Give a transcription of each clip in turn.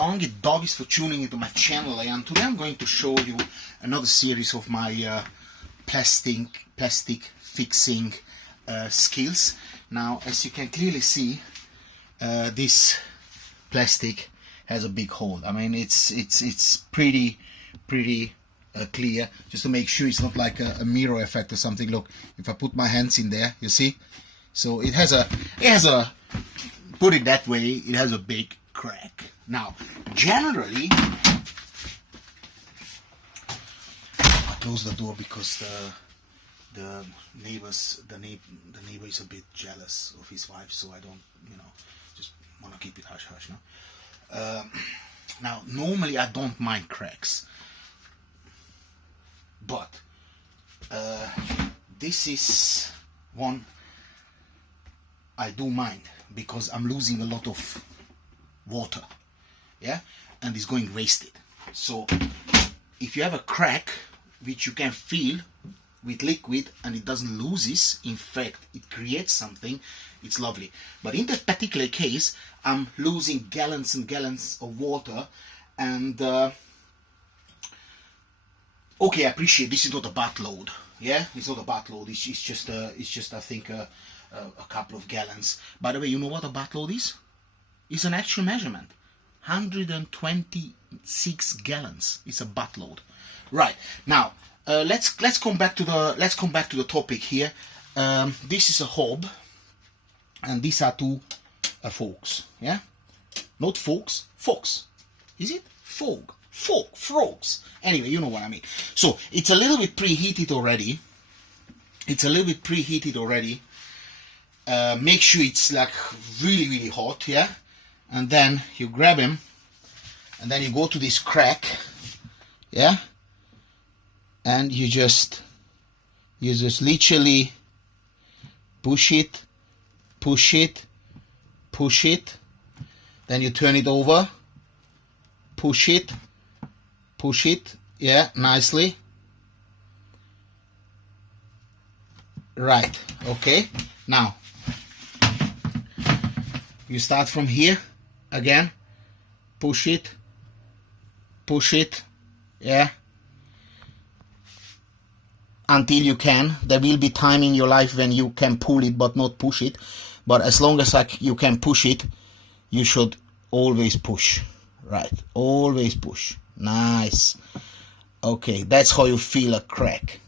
Dongi Doggies for tuning into my channel, and today I'm going to show you another series of my plastic fixing skills. Now, as you can clearly see, this plastic has a big hole. I mean, it's pretty clear, just to make sure it's not like a mirror effect or something. Look, if I put my hands in there, you see, so it has a put it that way, it has a big crack. Now, generally, I close the door because the neighbor is a bit jealous of his wife, so I don't, just want to keep it hush hush. Now, normally I don't mind cracks, but this is one I do mind, because I'm losing a lot of water, and it's going wasted. So if you have a crack which you can feel with liquid and it doesn't loses, in fact it creates something, it's lovely. But in that particular case, I'm losing gallons and gallons of water, and okay, I appreciate this is not a buttload. It's not a buttload. It's just I think a couple of gallons. By the way, you know what a buttload is? It's an actual measurement. 126 gallons. It's a buttload. Right. Now, let's come back to the topic here. This is a hob, and these are two forks. Not forks. Forks. Is it fork? Frogs. Anyway, you know what I mean. So it's a little bit preheated already. Make sure it's like really hot, and then you grab him, and then you go to this crack, and you just literally push it, then you turn it over, push it, nicely. Right, okay. Now, you start from here again, push it, until you can. There will be time in your life when you can pull it but not push it, but as long as you can push it, you should always push. Right, always push. Nice. Okay, that's how you feel a crack.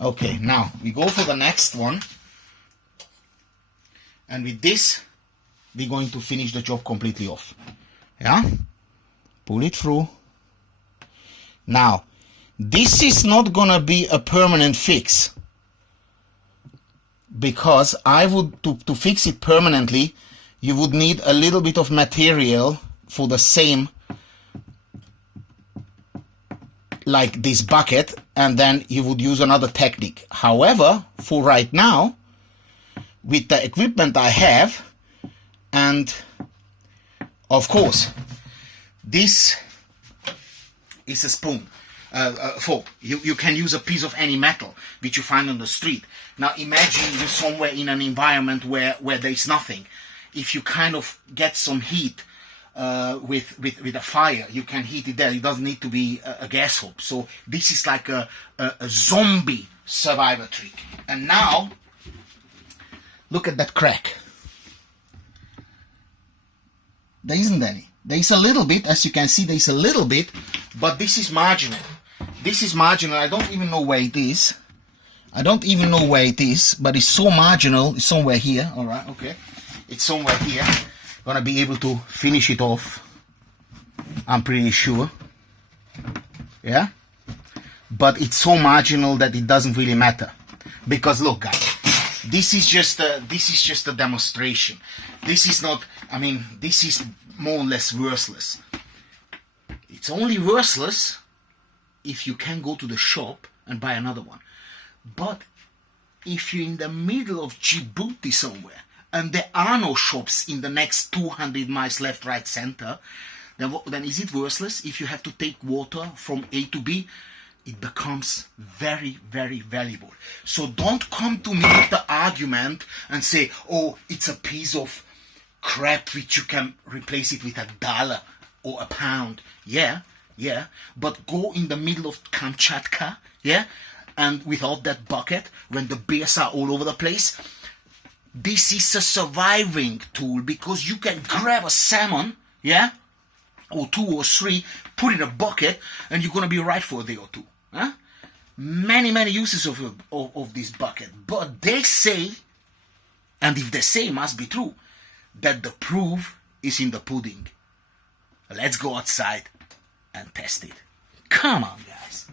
Okay, now we go for the next one, and with this we're going to finish the job completely off. Pull it through. Now, this is not gonna be a permanent fix, because I would to fix it permanently, you would need a little bit of material for the same, like this bucket, and then you would use another technique. However, for right now, with the equipment I have, and of course this is a spoon, fork. You can use a piece of any metal which you find on the street. Now imagine you're somewhere in an environment where there's nothing. If you kind of get some heat with a fire, you can heat it there. It doesn't need to be a gas hob. So this is like a zombie survivor trick. And now look at that crack. There isn't any. There is a little bit, as you can see, there is a little bit, but this is marginal. This is marginal. I don't even know where it is. But it's so marginal. It's somewhere here. All right, okay. It's somewhere here. Gonna be able to finish it off, I'm pretty sure. But it's so marginal that it doesn't really matter, because look, guys, this is just a demonstration. This is not, I mean, this is more or less worthless. It's only worthless if you can go to the shop and buy another one. But if you're in the middle of Djibouti somewhere, and there are no shops in the next 200 miles left, right, center, then is it worthless? If you have to take water from A to B, it becomes very, very valuable. So don't come to me with the argument and say, oh, it's a piece of crap which you can replace it with $1 or £1. Yeah, but go in the middle of Kamchatka, yeah, and without that bucket, when the bears are all over the place, this is a surviving tool, because you can grab a salmon, yeah, or 2 or 3, put in a bucket, and you're gonna be right for a day or 2. Huh? Many uses of this bucket, but they say, and if they say, it must be true, that the proof is in the pudding. Let's go outside and test it. Come on, guys.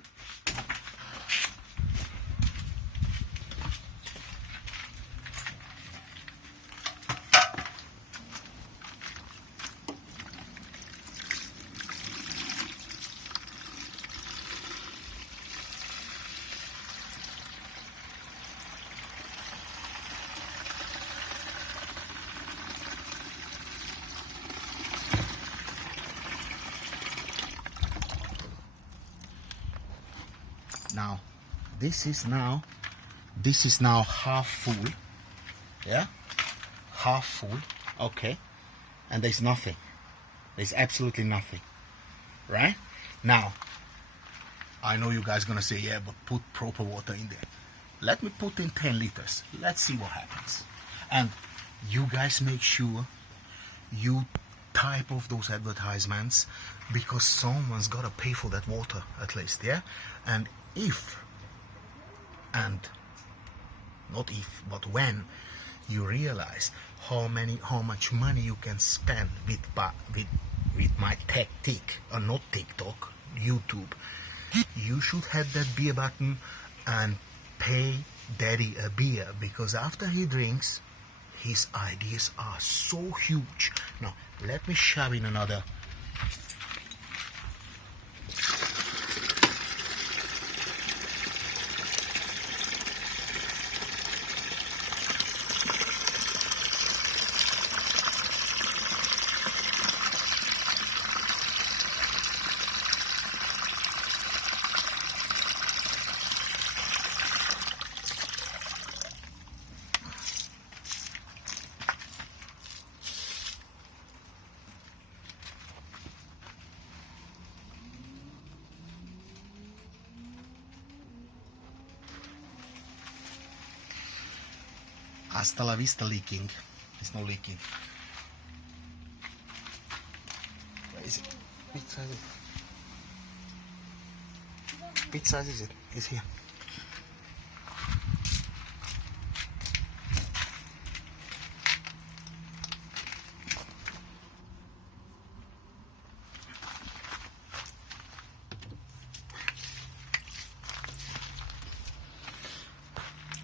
Now, this is now half full, yeah, half full, okay, and there's nothing, there's absolutely nothing, right? Now, I know you guys gonna say, yeah, but put proper water in there. Let me put in 10 liters, let's see what happens. And you guys make sure you type of those advertisements, because someone's gotta pay for that water at least, yeah? And if, and not if, but when you realize how much money you can spend with my tactic, or not TikTok, YouTube, you should have that beer button and pay Daddy a beer, because after he drinks, his ideas are so huge. Now let me shove in another. Hasta la vista leaking. It's not leaking. Where is it? Which size is it? Which size is it? It's here.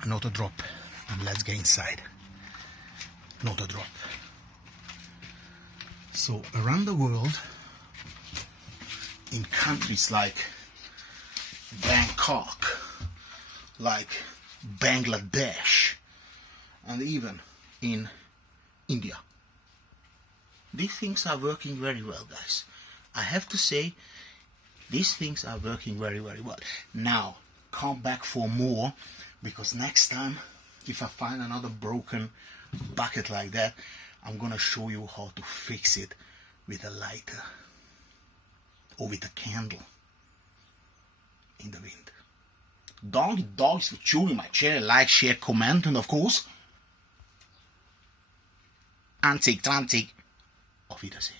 Not a drop. And let's get inside. Not a drop. So around the world, in countries like Bangkok, like Bangladesh, and even in India, these things are working very well, guys. I have to say, these things are working very well. Now, come back for more, because next time, if I find another broken bucket like that, I'm gonna show you how to fix it with a lighter or with a candle in the wind. Dogs for chewing my channel, like, share, comment, and of course, Antik, auf Wiedersehen.